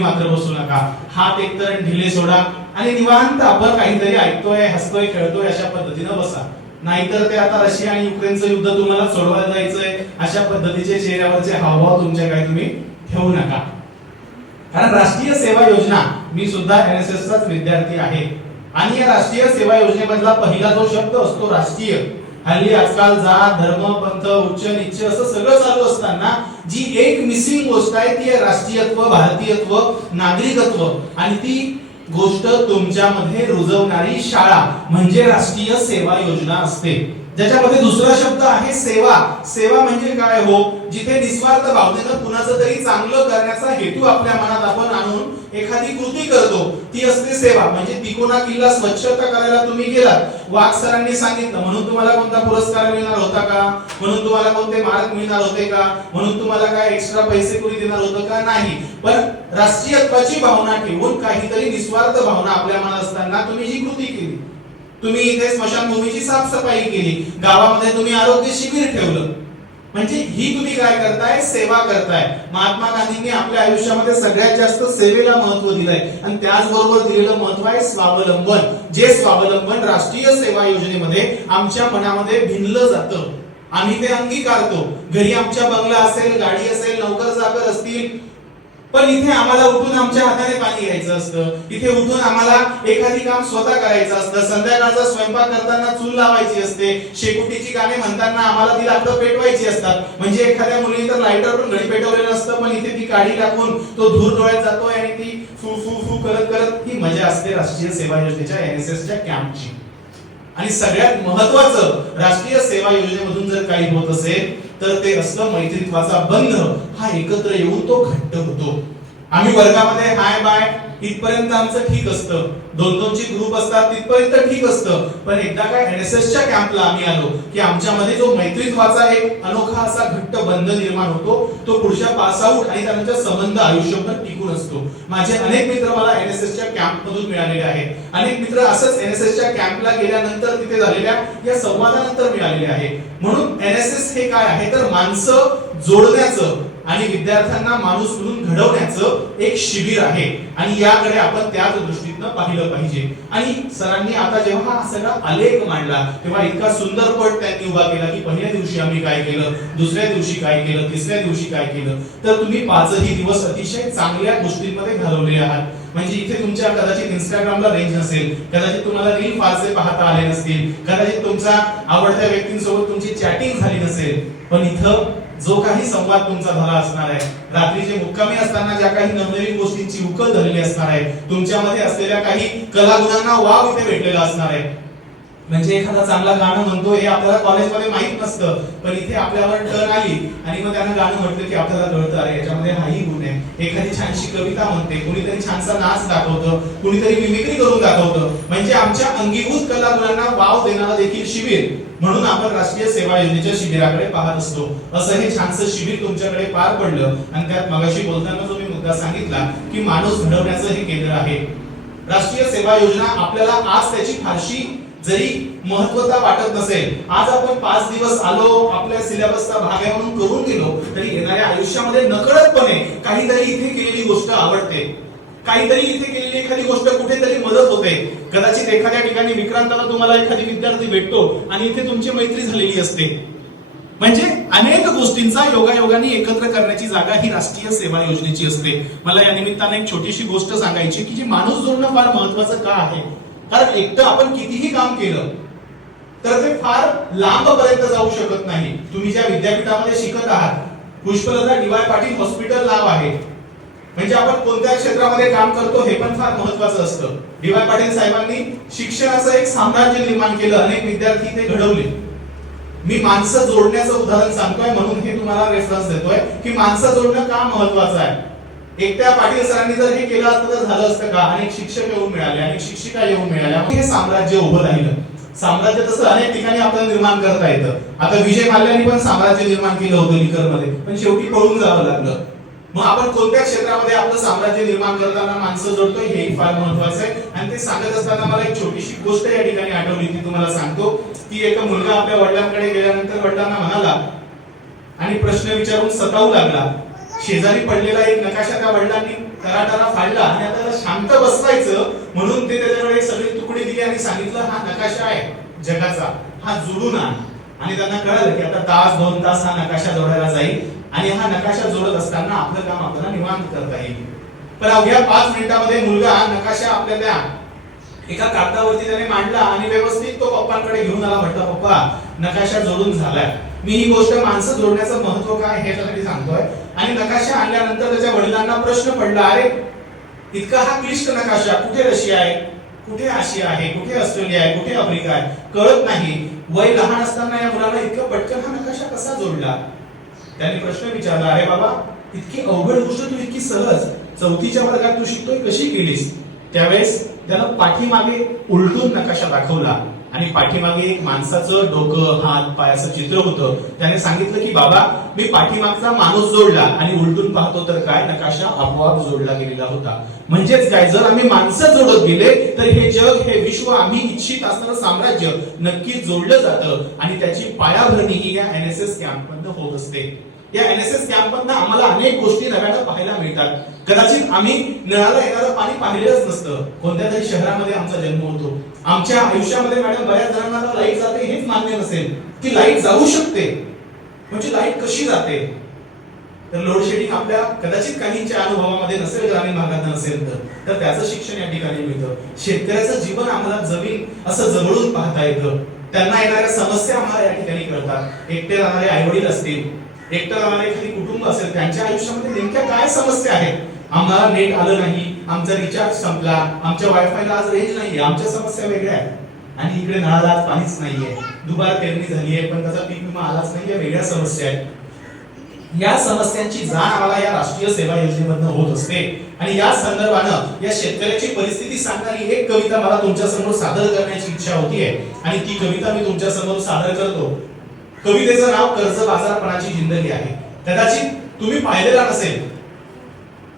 मात्र बसू नका. हात एकतर ढिले सोडा आणि निवांत आपण काहीतरी ऐकतोय हसतोय खेळतोय अशा पद्धतीनं बसा. नाहीतर ते आता रशिया आणि युक्रेनचं युद्ध तुम्हाला सोडवायला जायचंय अशा पद्धतीचे चेहऱ्यावरचे हावभाव तुमच्या काही तुम्ही ठेवू नका. कारण राष्ट्रीय सेवा योजना मी सुद्धा एनएसएस चाच विद्यार्थी आहे. आणि या राष्ट्रीय सेवा योजनेमधला पहिला जो शब्द असतो राष्ट्रीय हल्ली आजकाल जात धर्म पंथ उच्च निच्च असं सगळं चालू असताना जी एक मिसिंग गोष्ट आहे ती आहे राष्ट्रीयत्व भारतीयत्व नागरिकत्व. आणि ती गोष्ट तुमच्यामध्ये रुजवणारी शाळा म्हणजे राष्ट्रीय सेवा योजना असते. ज्याच्यामध्ये दुसरा शब्द आहे सेवा. सेवा म्हणजे काय हो? जिथे निस्वार्थ भावनेनं कुणाचं तरी चांगलं करण्याचा हेतू आपल्या मनात आपण आणून एखादी कृती करतो. ती असते सेवा. म्हणजे तिकोना किल्ला स्वच्छता करायला तुम्ही गेलात. वाघ सरांनी सांगितलं म्हणून तुम्हाला कोणता पुरस्कार मिळणार होता का? म्हणून तुम्हाला कोणते मार्क मिळणार होते का? म्हणून तुम्हाला काय एक्स्ट्रा पैसे कुणी देणार होतं का? नाही. पण राष्ट्रीयत्वाची भावना ठेवून काहीतरी निस्वार्थ भावना आपल्या मनात असताना तुम्ही जी कृती केली. तुम्ही इथे स्मशानभूमीची साफसफाई केली. गावामध्ये तुम्ही आरोग्य शिबिर ठेवलं. म्हणजे ही तुम्ही काय करताय? सेवा करताय. महात्मा गांधींनी आपल्या आयुष्यामध्ये सगळ्यात जास्त सेवेला महत्त्व दिलंय. आणि त्याचबरोबर दिलेलं महत्त्व आहे स्वावलंबन. जे स्वावलंबन राष्ट्रीय सेवा योजनेमध्ये आमच्या मनामध्ये भिनलं जातं. आम्ही ते अंगीकारतो. घरी आमच्या बंगला असेल गाडी असेल नोकर चाकर असतील पण इथे आम्हाला उठून आमच्या हाताने पाणी घ्यायचं असतं. इथे उठून आम्हाला एखादी काम स्वतः करायचं असतं. संध्याकाळचा स्वयंपाक करताना चूल लावायची असते. शेकोटीची कामे म्हणताना आम्हाला ती लाकडं पेटवायची असतात. म्हणजे एखाद्या मुलीने तर लाईटर पण पेटवलेलं असतं पण इथे ती काढी टाकून तो धूर डोळ्यात जातोय आणि ती फू फू फू करत करत ही मजा असते राष्ट्रीय सेवा योजनेच्या एनएसएस च्या कॅम्पची आणि सगळ्यात महत्वाचं राष्ट्रीय सेवा योजनेमधून जर काही होत असेल तर ते असलं मैत्रित्वाचा बंध हा एकत्र येऊन तो घट्ट होतो. आम्ही वर्गामध्ये हाय बाय इथपर्यंत आमचं ठीक असतं. दोन दोनची ग्रुप असतात तिथपर्यंत ठीक असतं. पण एकदा काय एनएसएस च्या कॅम्पला आम्ही आलो की आमच्यामध्ये जो मैत्रीत्वाचा एक अनोखा असा घट्ट बंध निर्माण होतो तो पुढच्या पास आउट आणि त्यांचा संबंध आयुष्यभर टिकून असतो. माझे अनेक मित्र मला एनएसएस च्या कॅम्प मधून मिळालेले आहेत. अनेक मित्र असंच एनएसएस च्या कॅम्पला गेल्यानंतर तिथे झालेल्या या संवादानंतर मिळालेले आहे म्हणून एनएसएस हे काय आहे? तर माणसं जोडण्याचं आणि विद्यार्थ्यांना माणूस म्हणून घडवण्याचं एक शिबिर आहे. आणि याकडे आपण त्याच दृष्टीनं पाहिलं पाहिजे. आणि सरांनी आता जेव्हा हा सगळा आलेख मांडला तेव्हा इतका सुंदर पट त्यांनी उभा केला की पहिल्या दिवशी आम्ही काय केलं दुसऱ्या दिवशी काय केलं तिसऱ्या दिवशी काय केलं. तर तुम्ही पाचही दिवस अतिशय चांगल्या गोष्टींमध्ये घालवले आहात. म्हणजे इथे तुमच्या कदाचित इंस्टाग्रामला रेंज नसेल कदाचित तुम्हाला रील फारसे पाहता आले नसतील कदाचित तुमचा आवडत्या व्यक्तींसोबत तुमची चॅटिंग झाली नसेल. पण इथं जो काही संवाद तुमचा झाला असणार आहे रात्रीचे मुक्कामी असताना ज्या काही नवनवीन गोष्टींची उकल झालेली असणार आहे तुमच्यामध्ये असलेल्या काही कलागुणांना वाव इथे भेटलेला असणार आहे. म्हणजे एखादा चांगला गाणं म्हणतो हे आपल्याला कॉलेजमध्ये माहीत नसतं पण इथे आपल्यावर टर्न आली आणि मग त्यानं गाणं म्हटलं की आपल्याला कळतं अरे याच्यामध्ये हाही गुण आहे. एखादी छानशी कविता म्हणते कुणीतरी छानसा नाच दाखवतं कुणीतरी मिमिक्री करून दाखवतं. म्हणजे आमच्या अंगीभूत कलागुणांना वाव देणारा देखील शिबिर. म्हणून आपण राष्ट्रीय सेवा योजनेच्या शिबिराकडे पाहत असतो. असं हे छानसं शिबिर तुमच्याकडे पार पडलं आणि त्यात मगाशी बोलताना तुम्ही मुद्दा सांगितला की माणूस घडवण्याचं हे केंद्र आहे. राष्ट्रीय सेवा योजना आपल्याला आज त्याची फारशी जरी महत्वता वाटत नसेल आज आपण पाच दिवस आलो आपल्या सिलेबसचा भाग आहे म्हणून करून गेलो तरी येणाऱ्या आयुष्यामध्ये नकळतपणे काहीतरी इथे केलेली गोष्ट आवडते. काहीतरी इथे केलेली एखादी गोष्ट कुठेतरी मदत होते. कदाचित एखाद्या ठिकाणी विक्रांताला तुम्हाला एखादी विद्यार्थी भेटतो आणि इथे तुमची मैत्री झालेली असते. म्हणजे अनेक गोष्टींचा योगायोगाने एकत्र करण्याची जागा ही राष्ट्रीय सेवा योजनेची असते. मला या निमित्ताने एक छोटीशी गोष्ट सांगायची की जी माणूस जोडणं फार महत्वाचं का आहे? कारण एकटं आपण कितीही काम केलं तर ते फार लांब पर्यंत जाऊ शकत नाही. तुम्ही ज्या विद्यापीठामध्ये शिकत आहात Pushpalata D Y Patil hospital नाव आहे. म्हणजे आपण कोणत्या क्षेत्रामध्ये काम करतो हे पण फार महत्वाचं असतं. डीवाय पाटील साहेबांनी शिक्षणाचं एक साम्राज्य निर्माण केलं अनेक विद्यार्थी ते घडवले. मी माणसं जोडण्याचं उदाहरण सांगतोय म्हणून हे तुम्हाला रेफरन्स देतोय की माणसं जोडणं का महत्वाचं आहे? एकट्या पाटील सरांनी जर हे केलं असतं तर झालं असतं का? अनेक शिक्षक येऊन मिळाले अनेक शिक्षिका येऊन मिळाल्या मग हे साम्राज्य उभं राहिलं. साम्राज्य तसं अनेक ठिकाणी आपल्याला निर्माण करता येतं. आता विजय माल्यांनी पण साम्राज्य निर्माण केलं होतं लिकरमध्ये पण शेवटी पळून जावं लागलं. मग आपण कोणत्या क्षेत्रामध्ये आपलं साम्राज्य निर्माण करताना माणसं जोडतोय हे फार महत्वाचं आहे. आणि ते सांगत असताना मला एक छोटीशी गोष्ट या ठिकाणी आठवली ती तुम्हाला सांगतो. की एक मुलगा आपल्या वडिलांकडे गेल्यानंतर वडिलांना म्हणाला आणि प्रश्न विचारून सतावू लागला. शेजारी पडलेला एक नकाशा त्या वडिलांनी टराटरा फाडला आणि आता शांत बसवायचं म्हणून ते त्याच्याकडे सगळी तुकडी दिली आणि सांगितलं हा नकाशा आहे जगाचा. हा जुळून आण. आणि त्यांना कळालं की आता तास दोन तास हा नकाशा जोडायला जाईल. आणि हा नकाशा जोडत असताना आपलं काम आपल्याला निवांत करता येईल. पण अवघ्या पाच मिनिटामध्ये मुलगा नकाशा आपल्या त्या एका कागदावरती त्याने मांडला आणि व्यवस्थित तो पप्पांकडे घेऊन आला. म्हटलं पप्पा नकाशा जोडून झालाय. मी ही गोष्ट माणसं जोडण्याचं महत्त्व काय हे त्यासाठी सांगतोय. आणि नकाशा आणल्यानंतर त्याच्या वडिलांना प्रश्न पडला अरे इतका हा क्लिष्ट नकाशा कुठे रशिया आहे? कुठे आशिया आहे? कुठे ऑस्ट्रेलिया आहे? कुठे आफ्रिका आहे? कळत नाही. वय लहान असताना या मुलाला इतकं पटकन हा नकाशा कसा जोडला? त्यांनी प्रश्न विचारला अरे बाबा इतकी अवघड गोष्ट तू इतकी सहज चौथीच्या वर्गात तू शिकतोय कशी केलीस? त्यावेळेस त्यानं पाठीमागे उलटून नकाशा दाखवला आणि पाठीमागे एक माणसाचं डोकं हात पाय असं चित्र होतं. त्याने सांगितलं की बाबा मी पाठीमागचा माणूस जोडला आणि उलटून पाहतो तर काय नकाशा आपोआप जोडला गेलेला होता. म्हणजेच काय जर आम्ही माणसं जोडत गेले तर हे जग हे विश्व आम्ही इच्छित असणारं साम्राज्य नक्की जोडलं जातं आणि त्याची पायाभरणी ही या एन एस एस कॅम्प होत असते. या एन एस एस कॅम्पमधनं आम्हाला अनेक गोष्टी नव्यानं पाहायला मिळतात. कदाचित आम्ही नळाला येणारं पाणी पाहिलेलंच नसतं. कोणत्या तरी शहरामध्ये आमचा जन्म होतो. आमच्या आयुष्यामध्ये मॅडम बऱ्याच जणांना लाइट जाते हेच मान्य नसेल. की लाइट जाऊ शकते. म्हणजे लाइट कशी जाते? तर लोड शेडिंग आपल्या कदाचित काहींच्या अनुभवामध्ये नसेल ग्रामीण भागात नसेल तर. तर त्याचं शिक्षण या ठिकाणी मिळतं. शेतकऱ्याचं जीवन आम्हाला जमीन असं जवळून पाहता येतं. त्यांना येणाऱ्या समस्या आम्हाला या ठिकाणी कळतात. एकटे राहणारे आई वडील असतील एकटं राहणारे एखादी कुटुंब असेल त्यांच्या आयुष्यामध्ये नेमक्या काय समस्या आहेत? आम्हाला नेट आलं नाही आमचा रिचार्ज संपला आमच्या वायफायला आज रेंज नाहीये आमच्या समस्या वेगळ्या आहेत. आणि इकडे नळाला आज पाणीच नाहीये. दुबार पेरणी आहे पण त्याचा पीक विमा आलाच नाही या वेगळ्या समस्या आहेत. या समस्यांची जाण आम्हाला या राष्ट्रीय सेवा योजनेमधनं होत असते. आणि या संदर्भानं या शेतकऱ्याची परिस्थिती सांगणारी एक कविता मला तुमच्यासमोर सादर करण्याची इच्छा होतीये. आणि ती कविता मी तुमच्यासमोर सादर करतो. कवितेचं नाव कर्ज बाजारपणाची जिंदगी आहे. कदाचित तुम्ही पाहिलेला नसेल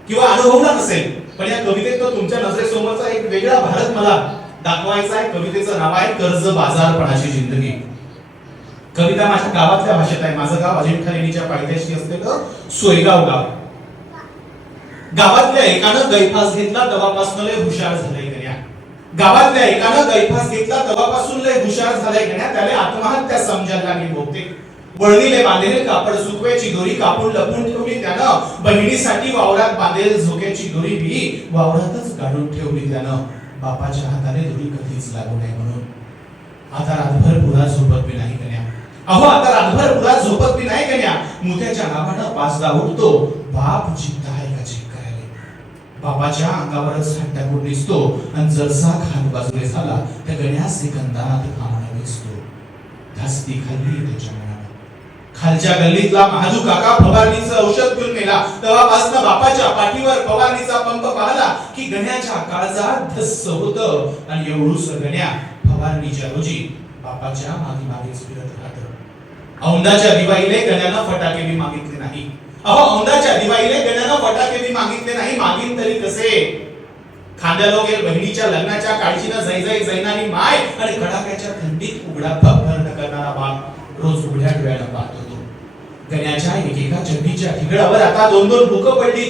किंवा अनुभवला नसेल पण या कवितेत तो तुमच्या नजरेसमोरचा एक वेगळा भारत मला दाखवायचा आहे. कवितेचं नाव आहे कर्ज बाजारपणाची जिंदगी. कविता माझ्या गावातल्या भाषेत आहे. माझं गाव अजिंठा लेणीच्या पायथ्याशी असलेलं सोयगाव गाव. गावातल्या एकानं गैफास घेतला तेव्हापासून लय हुशार झाले गावातल्या एकानं गैफास घेतला तेव्हापासून लय हुशार झालाय गण्या त्याला आत्महत्या समजायला लागली बहुतेक. वळणीले बांधेल कापड सुकव्याची दोरी कापून लपून ठेवली त्यानं. बहिणीसाठी वावरात बांधेल झोक्याची दोरी बी वावरातच काढून ठेवली त्यानं. बापाच्या हाताने दोरी कधीच लागू नये म्हणून. आता रातभर पुरा झोपत बी नाही कन्या. अहो आता रातभर पुरा झोपत बी नाही कन्या. मुत्याच्या नावानं पाचदा उठतो. बाप जिद्द आहे का चेक करायला बापाच्या अंगावरच हट्टाकून दिसतो? आणि जरसा खाल बाजूने झाला तर गण्या सेकंदात खामणा दिसतो. धास्ती खाल्ली त्याच्या मनानं. खालच्या गल्लीतला महाजू काका फवारणीचं औषध घेऊन गेला तेव्हापासून बापाच्या पाठीवर फवारणीचा पंप पाहला की गण्याच्या काळजात धस्स होत. आणि एवढूस गण्या फवारणीच्या रोजी बापाच्या मागे मागेच फिरत राहत. औंदाच्या दिवाळीने गण्यानं फटाके मागितले नाही. अहो औंदाच्या दिवाळीले गण्यानं फटाके मी मागितले नाही मागीन तरी कसे? खांद्याला गेल बहिणीच्या लग्नाच्या काळजीनं जै जै जैनानी माय आणि कडाक्याच्या थंडीत उघडा भर करणारा बाप रोज उघड्या डोळ्याला पाहत होतो. गण्याच्या एकेका चड्डीच्या ठिगळावर आता दोन दोन भूक पडली.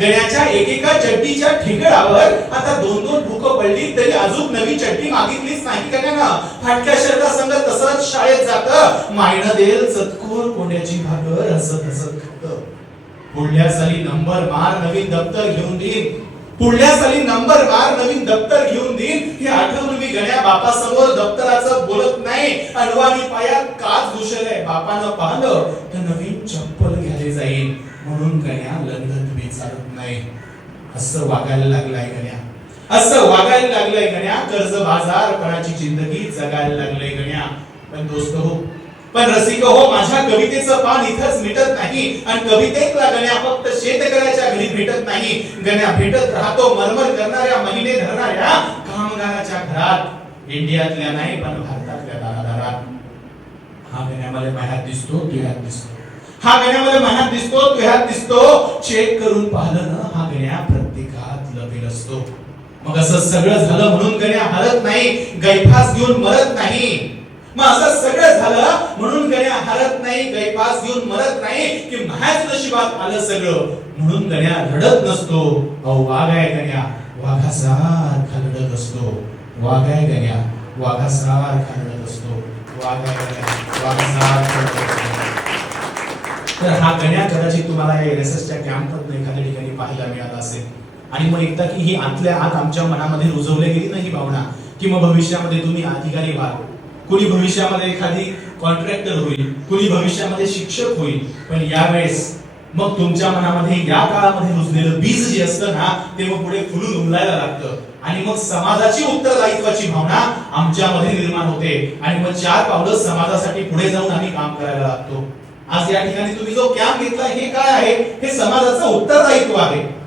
गण्याच्या एकेका चड्डीच्या ठिगळावर आता दोन दोन भूक पडली तरी अजून नवी चड्डी मागितलीच नाही गण्यानं. फाटक्या शर्टा संग तसंच शाळेत जात. मायनं देल चतकोर कोंड्याची भाकर हसत हसत. पुढल्या साली नंबर बार नवीन दप्तर घेऊन देईन पुढल्या साली नंबर बार नवीन दप्तर घेऊन देईन हे आठवून मी गण्या बापासमोर दप्तराचं बोलत नाही. अडवाणी पायात काच घुसलंय बापानं पाहिलं तर नवीन चप्पल घ्यायला जाईल. म्हणून गण्या लंडन मी चालत नाही. असं वागायला लागलाय गण्या असं वागायला लागलंय गण्या कर्ज बाजारपणाची जिंदगी जगायला लागलंय गण्या पण दोस्त हो पण रसिक हो माझ्या कवितेचं पान इथंच मिटत नाही. आणि कवितेतला गण्या फक्त शेतकऱ्याच्या घरी भेटत नाही. गण्या भेटत राहतो मरमर करणाऱ्या महिने धरणाऱ्या कामगाराच्या घरात. इंडियातल्या नाही पण भारतातल्या दारादारात. हा गण्या मला माह्यात दिसतो तुझ्यात दिसतो. हा गण्या मला माह्यात दिसतो तुझ्यात दिसतो. चेक करून पाहिलं ना हा गण्या प्रत्येकात लपेल असतो. मग असं सगळं झालं म्हणून गण्या हरत नाही गैफास घेऊन मरत नाही. मग असं सगळं झालं म्हणून गण्या हरत नाही गैपास घेऊन मरत नाही की माझ्याच नशिबात आलं सगळं. म्हणून गण्या रडत नसतो. अहो वाघ आहे गण्या. वाघासारखा रडत असतो. वाघ आहे गण्या. वाघासारखा रडत असतो. वाघ आहे गण्या. वाघासारखा रडत असतो. तर हा गण्या कदाचित तुम्हाला या एनएसएसच्या कॅम्पमधनं एखाद्या ठिकाणी पाहायला मिळाला असेल. आणि मग एकदा की ही आतल्या आत आमच्या मनामध्ये रुजवल्या गेली ना ही भावना की मग भविष्यामध्ये तुम्ही अधिकारी व्हाल. कुणी भविष्यामध्ये एखादी कॉन्ट्रॅक्टर होईल कुणी भविष्यामध्ये शिक्षक होईल पण यावेळेस मग तुमच्या मनामध्ये या काळामध्ये रुजलेलं बीज जे असतं ना ते मग पुढे फुलून उमलायला लागतं. आणि मग समाजाची उत्तरदायित्वाची भावना आमच्यामध्ये निर्माण होते. आणि मग चार पावलं समाजासाठी पुढे जाऊन आम्ही काम करायला लागतो. आज या ठिकाणी तुम्ही जो कॅम्प घेतला हे काय आहे? हे समाजाचं उत्तरदायित्व आहे.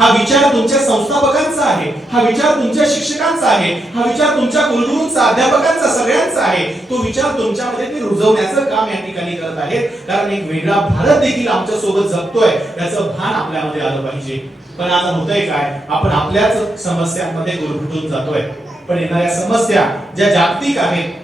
हा विचार तुमच्या संस्थापकांचा आहे हा विचार तुमच्या शिक्षकांचा आहे हा विचार तुमच्या कुलगुरूंचा अध्यापकांचा सगळ्यांचा आहे. तो विचार तुमच्यामध्ये ते रुजवण्याचं काम या ठिकाणी करत आहेत. कारण एक वेगळा भारत देखील आमच्यासोबत जगतोय याचं भान आपल्यामध्ये आलं पाहिजे. पण आता होतंय काय? आपण आपल्याच समस्यांमध्ये गुरफटून जातोय. पण येणाऱ्या समस्या ज्या जागतिक आहेत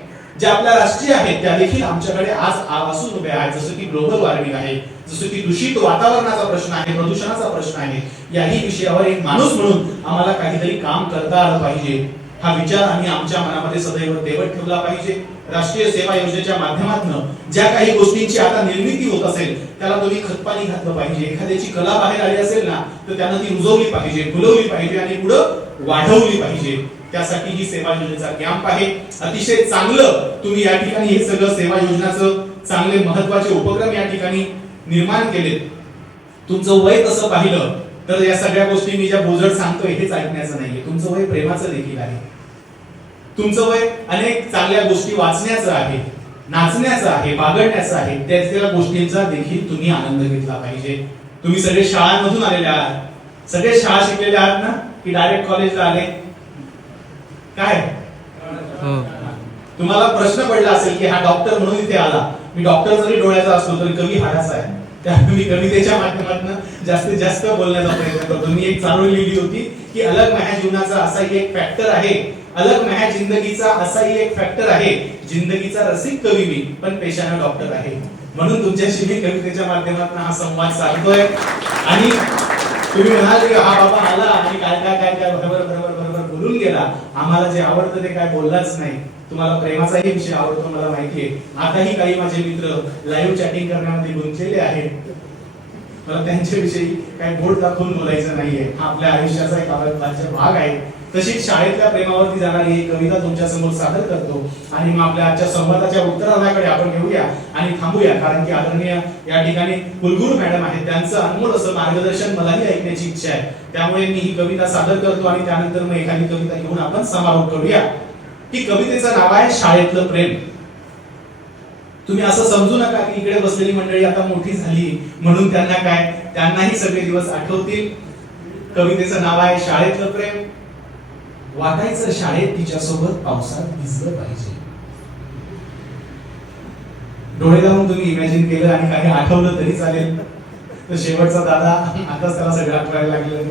ज्या आपल्या राष्ट्रीय आहेत त्या देखील आमच्याकडे आज आवासून उभ्या आहेत. जसं की ग्लोबल वॉर्मिंग आहे जसं की दूषित वातावरणाचा प्रश्न आहे प्रदूषणाचा प्रश्न आहे याही विषयावर एक माणूस म्हणून आम्हाला काहीतरी काम करता आलं पाहिजे. हा विचार आम्ही आमच्या मनामध्ये सदैव देवत ठेवला पाहिजे. राष्ट्रीय सेवा योजनेच्या माध्यमातून ज्या काही गोष्टींची आता निर्मिती होत असेल त्याला तुम्ही खतपाणी घातलं पाहिजे. एखाद्याची कला बाहेर आली असेल ना तर त्यानं ती रुजवली पाहिजे फुलवली पाहिजे आणि पुढं वाढवली पाहिजे. त्यासाठी ही सेवा योजनेचा कॅम्प आहे. अतिशय चांगलं तुम्ही या ठिकाणी हे सगळं सेवा योजनाचं चांगले महत्त्वाचे उपक्रम या ठिकाणी निर्माण केलेत तुमचं वय तसं पाहिलं तर या सगळ्या गोष्टी मी ज्या बोजड सांगतोय हेच ऐकण्याचं नाहीये. तुमचं वय प्रेमाचं देखील आहे. तुमचं वय अनेक चांगल्या गोष्टी वाचण्याचं आहे नाचण्याचं आहे बागडण्याचं आहे त्या त्या गोष्टींचा देखील तुम्ही आनंद घेतला पाहिजे. तुम्ही सगळे शाळांमधून आलेले आहात. सगळे शाळा शिकलेले आहात ना की डायरेक्ट कॉलेजला आले काय? हो. तुम्हाला प्रश्न पडला असेल की हा डॉक्टर म्हणून इथे आला. मी डॉक्टर जरी डोळ्याचा असलो तरी कवी हाडाचा आहे. त्यामुळे मी कवितेच्या माध्यमातून जास्तीत जास्त बोलण्याचा प्रयत्न करतो. मी एक चालू लिहिली होती की अलग माझ्या जीवनाचा असाही एक फॅक्टर आहे. अलग माझ्या जिंदगीचा असाही एक फॅक्टर आहे. जिंदगीचा रसिक कवी मी पण पेशानं डॉक्टर आहे. म्हणून तुमच्याशी मी कवितेच्या माध्यमातून हा संवाद साधतोय. आणि तुम्ही म्हणाल की हा बाबा आला आणि काय काय काय काय बरोबर बरोबर बरोबर. बोलून गेला. आम्हाला जे आवडतं ते काय बोललाच नाही. तुम्हाला प्रेमाचाही विषय आवडतो मला माहितीये आताही काही माझे मित्र लाईव्ह चॅटिंग करण्यामध्ये गुंतलेले आहेत. मला त्यांच्याविषयी काही बोट दाखवून बोलायचं नाहीये. आपल्या आयुष्याचा एक भाग आहे. तशीच शाळेतल्या प्रेमावरती जाणारी एक कविता तुमच्यासमोर सादर करतो आणि मग आपल्या आजच्या संवादाच्या उत्तरार्धाकडे आपण घेऊया आणि थांबूया कारण की आदरणीय या ठिकाणी कुलगुरू मॅडम आहेत त्यांचं अनमोल असं मार्गदर्शन मलाही ऐकण्याची इच्छा आहे. त्यामुळे मी ही कविता सादर करतो आणि त्यानंतर मग एखादी कविता घेऊन आपण समारोप करूया. की कवितेचं नाव आहे शाळेतलं प्रेम. तुम्ही असं समजू नका की इकडे बसलेली मंडळी आता मोठी झाली म्हणून त्यांना काय? त्यांनाही सगळे दिवस आठवतील. कवितेचं नाव आहे शाळेतलं प्रेम. वाटायचं शाळेत तिच्यासोबत पावसात भिजलं पाहिजे. डोळे लावून तुम्ही इमॅजिन केलं आणि काही आठवलं तरी चालेल. तर शेवटचा दादा आताच त्याला सगळं आठवायला लागलं.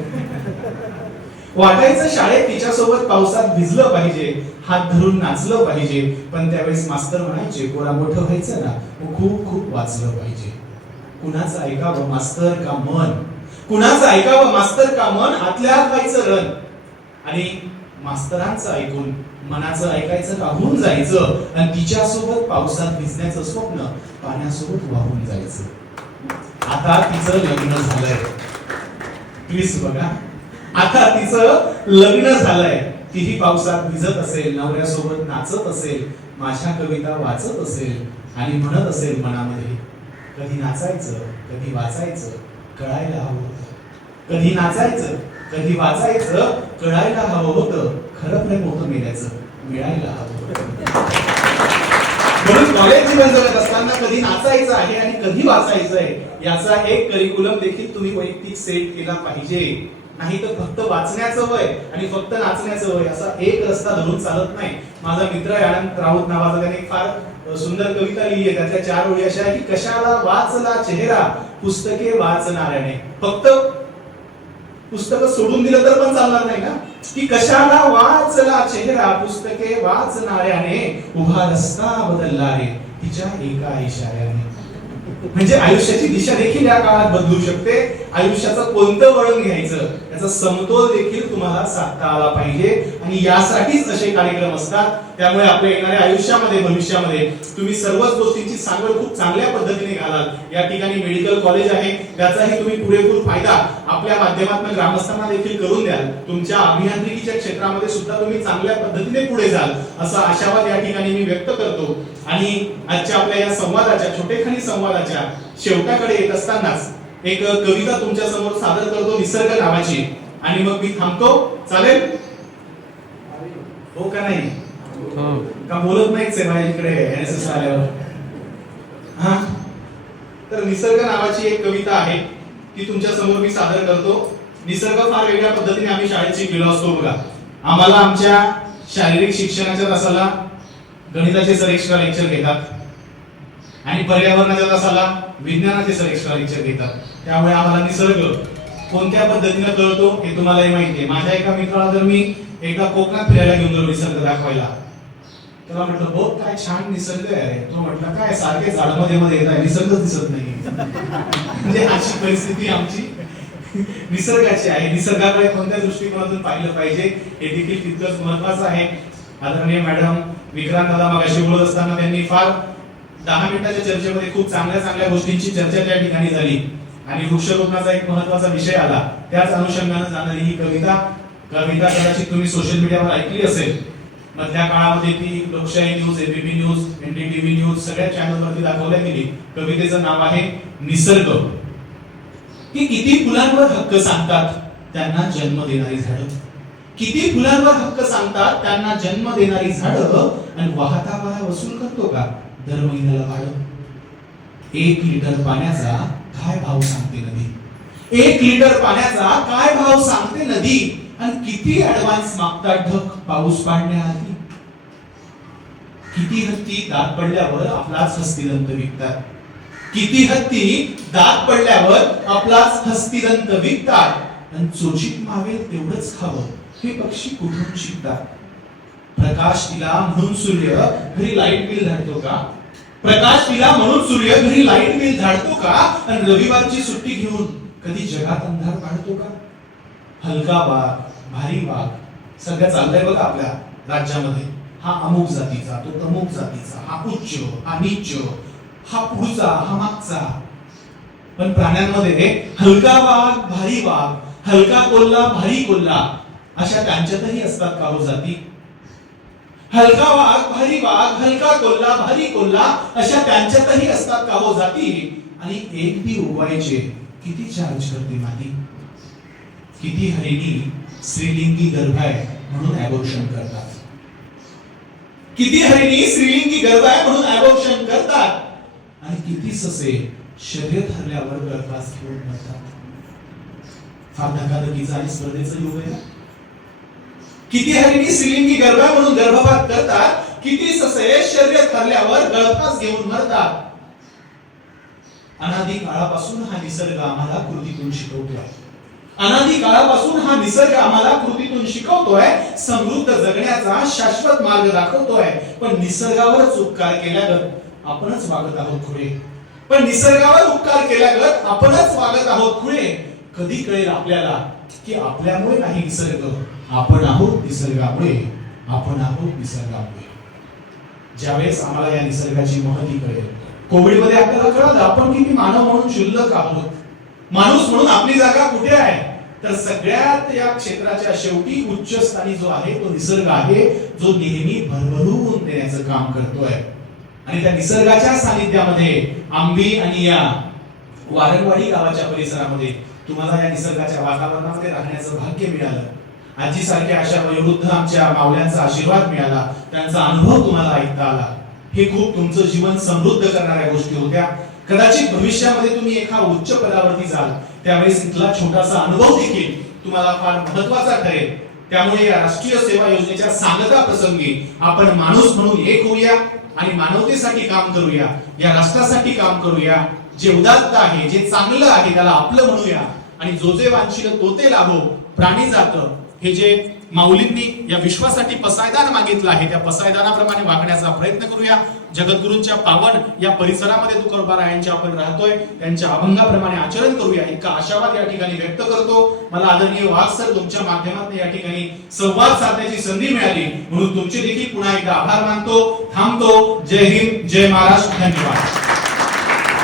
वाटायचं शाळेत तिच्यासोबत पावसात भिजलं पाहिजे हात धरून नाचलं पाहिजे पण त्यावेळेस मास्तर म्हणायचे कोणा मोठं व्हायचं ना मग खूप खूप वाचलं पाहिजे. कुणाचं ऐकावं मास्तर का मन? कुणाचं ऐकावं मास्तर का मन? आतल्या आत व्हायचं रण. आणि मास्तरांचं ऐकून मनाचं ऐकायचं का जायचं आणि तिच्यासोबत पावसात भिजण्याचं स्वप्न पाण्यासोबत वाहून जायचं. आता तिचं लग्न झालंय. प्लीज बघा. आता तिचं लग्न झालंय. तीही पावसात भिजत असेल नवऱ्यासोबत नाचत असेल माझ्या कविता वाचत असेल आणि म्हणत असेल मनामध्ये कधी नाचायचं कधी वाचायचं कळायला हवं कधी नाचायचं कधी वाचायचं कळायला हवं होतं खरं प्रेम होतं मिळायचं मिळायला हवं म्हणून कॉलेज जीवन जगत असताना कधी नाचायचं आहे आणि कधी वाचायचं आहे याचा एक करिक्युलम देखील तुम्ही वैयक्तिक सेट केला पाहिजे. नाही तर फक्त वाचण्याचं वय आणि फक्त नाचण्याचं वय असा एक रस्ता धरून चालत नाही. माझा मित्र आहे अनंत राऊत नावाचा त्याने एक फार सुंदर कविता लिहिली आहे. त्याच्या चार ओळी अशा आहे की कशाला वाचला चेहरा पुस्तके वाचणाऱ्याने. फक्त पुस्तकं सोडून दिलं तर पण चालणार नाही ना? की कशाला वाचला चेहरा पुस्तके वाचणाऱ्याने उभा रस्ता बदलला रे तिच्या एका इशाऱ्याने. म्हणजे आयुष्याची दिशा देखील या काळात बदलू शकते. आयुष्याचं कोणतं वळण घ्यायचं? याचा समतोल देखील तुम्हाला साधता आला पाहिजे. आणि यासाठीच असे कार्यक्रम असतात. त्यामुळे आपल्या येणाऱ्या आयुष्यामध्ये भविष्यामध्ये तुम्ही सर्वच गोष्टींची सांगड खूप चांगल्या पद्धतीने घालाल. या ठिकाणी मेडिकल कॉलेज आहे. त्याचाही तुम्ही पुरेपूर फायदा आपल्या माध्यमातून ग्रामस्थांना देखील करून द्याल. तुमच्या अभियांत्रिकीच्या क्षेत्रामध्ये सुद्धा तुम्ही चांगल्या पद्धतीने पुढे जाल असा आशावाद या ठिकाणी मी व्यक्त करतो. आणि आजच्या आपल्या या संवादाच्या छोटेखानी संवादाच्या शेवटाकडे येत असतानाच एक कविता तुमच्यासमोर सादर करतो निसर्ग नावाची. आणि मग मी थांबतो. चालेल? हो का नाही? का बोलत नाहीच आहे माझ्या इकडे? एनएसएस आल्यावर. हा. तर निसर्ग नावाची एक कविता आहे. ती तुमच्यासमोर मी सादर करतो. निसर्ग फार वेगळ्या पद्धतीने आम्ही शाळेत शिकलेलो असतो बघा. आम्हाला आमच्या शारीरिक शिक्षणाच्या तासाला गणिताचे सर एक्स्ट्रा लेक्चर घेतात आणि पर्यावरणाचा तसाला विज्ञानाचे सर एक्स्ट्रा लेक्चर घेतात. त्यामुळे आम्हाला निसर्ग कोणत्या पद्धतीने कळतो हे तुम्हालाही माहिती आहे. माझ्या एका मित्राला जर मी एकदा कोकणात फिरायला घेऊन गेलो निसर्ग दाखवायला. त्याला म्हटलं बघ काय छान निसर्ग आहे. तो म्हटलं काय सारखे झाडामध्ये मध्ये येत आहे निसर्ग दिसत नाही. म्हणजे अशी परिस्थिती आमची. निसर्गाची आहे. निसर्गाकडे कोणत्या दृष्टिकोनातून पाहिलं पाहिजे हे देखील तितकंच महत्वाचं आहे. आदरणीय मॅडम विक्रांत दादा मगाशी बोलत असताना त्यांनी फार दहा मिनिटाच्या चर्चेमध्ये खूप चांगल्या चांगल्या गोष्टींची चर्चा त्या ठिकाणी झाली. आणि वृक्षरोपणाचा एक महत्त्वाचा विषय आला. त्याच अनुषंगाने जाणारी ही कविता कविता कदाचित तुम्ही सोशल मीडियावर ऐकली असेल. मधल्या काळामध्ये ती Lokshahi news ABP news NDTV news सगळ्या चॅनलवरती दाखवल्या गेली. कवितेचं नाव आहे निसर्ग. की किती फुलांवर हक्क सांगतात त्यांना जन्म देणारी झाडं. किती फुलांवर हक्क सांगतात त्यांना जन्म देणारी झाडं आणि वाहता वारा वसूल करतो का? दर महिन्याला भाडं एक लिटर पाण्याचा काय भाव सांगते नदी? एक लिटर पाण्याचा काय भाव सांगते नदी? आणि किती ऍडव्हान्स मागतात ढग? पाऊस पाडण्याआधी. किती हत्ती दात पडल्यावर आपलाच हस्तिदंत विकतात? किती हत्ती दात पडल्यावर आपलाच हस्तिदंत विकतात? आणि चोचित मावेल तेवढंच खावं. हे पक्षी कुठून शिकतात? प्रकाश तिला म्हणून सूर्य घरी लाइट बिल धरतो का? प्रकाश दिला म्हणून सूर्य घरी लाइट बिल झाडतो का? आणि रविवारची सुट्टी घेऊन कधी जगात अंधार काढतो का? हलका वाघ भारी वाघ सगळं चाललंय बघा आपल्या राज्यामध्ये. हा अमुक जातीचा तो तमुक जातीचा हा उच्च हा नीच हा पुढचा हा मागचा. पण प्राण्यांमध्ये हलका वाघ भारी वाघ हलका कोल्हा भारी कोल्हा अशा त्यांच्यातही असतात का जाती हलका वाघ भारी वाघ हलका कोल्हा भारी कोल्हा अशा त्यांच्यातही असतात का हो जाती? आणि एक बी उगवायचे. किती चार्ज करते माती? किती हरिणी स्त्रीलिंगी गर्भ आहे म्हणून ॲबॉर्शन करतात. किती हरिणी स्त्रीलिंगी गर्भ आहे म्हणून ॲबॉर्शन करतात. आणि किती ससे शरीर हरल्यावर गर्भास घेऊन मरतात फार धकाधकीचा आणि स्पर्धेचा योग आहे किती हरिणी स्त्रीलिंगी गर्भ आहे म्हणून गर्भपात करतात किती ससे शरीर ठरल्यावर गळफास घेऊन मरतात. अनादी काळापासून हा निसर्ग आम्हाला कृतीतून शिकवतोय. अनादी काळापासून हा निसर्ग आम्हाला कृतीतून शिकवतोय समृद्ध जगण्याचा शाश्वत मार्ग दाखवतोय. पण निसर्गावरच उपकार केल्यागत आपणच वागत आहोत खुळे पण निसर्गावर उपकार केल्यागत आपणच वागत आहोत खुळे कधी कळेल आपल्याला की आपल्यामुळे नाही निसर्ग. आपण आहोत निसर्गामुळे आपण आहोत निसर्गामुळे. ज्यावेळेस आम्हाला या निसर्गाची महती कळेल. कोविडमध्ये आपल्याला कळालं आपण किती मानव म्हणून शुल्लक आहोत. माणूस म्हणून आपली जागा कुठे आहे? तर सगळ्यात या क्षेत्राच्या शेवटी उच्चस्थानी जो आहे तो निसर्ग आहे जो नेहमी भरभरून देण्याचं काम करतोय. आणि त्या निसर्गाच्या सानिध्यामध्ये आंबी आणि या वारंवाडी गावाच्या परिसरामध्ये तुम्हाला या निसर्गाच्या वातावरणामध्ये राहण्याचं भाग्य मिळालं. आजीसारख्या अशा वयोवृद्ध आमच्या मावल्यांचा आशीर्वाद मिळाला त्यांचा अनुभव तुम्हाला ऐकता आला. हे खूप तुमचं जीवन समृद्ध करणाऱ्या गोष्टी होत्या. कदाचित भविष्यामध्ये तुम्ही एका उच्च पदावरती जाल. त्यावेळेस इथला छोटासा अनुभव देखील तुम्हाला फार महत्त्वाचा ठरेल. त्यामुळे या राष्ट्रीय सेवा योजनेच्या सांगता प्रसंगी आपण माणूस म्हणून एक होऊया आणि मानवतेसाठी काम करूया. या राष्ट्रासाठी काम करूया. जे उदात्त आहे जे चांगलं आहे त्याला आपलं म्हणूया. आणि जो जे वांछील तो ते लाभो प्राणी जातं. हे जे माऊलींनी या विश्वासाठी पसायदान मागितलं आहे त्या पसायदानाप्रमाणे वागण्याचा प्रयत्न करूया. जगद्गुरूंच्या पावन या परिसरामध्ये तुकोबारायांच्या आपण राहतोय. त्यांच्या अभंगाप्रमाणे आचरण करूया. इतका आशावाद या ठिकाणी व्यक्त करतो. मला आदरणीय वाघ सर तुमच्या माध्यमातून या ठिकाणी संवाद साधण्याची संधी मिळाली. म्हणून तुमचे देखील पुन्हा एकदा आभार मानतो. थांबतो. जय हिंद. जय महाराष्ट्र. धन्यवाद.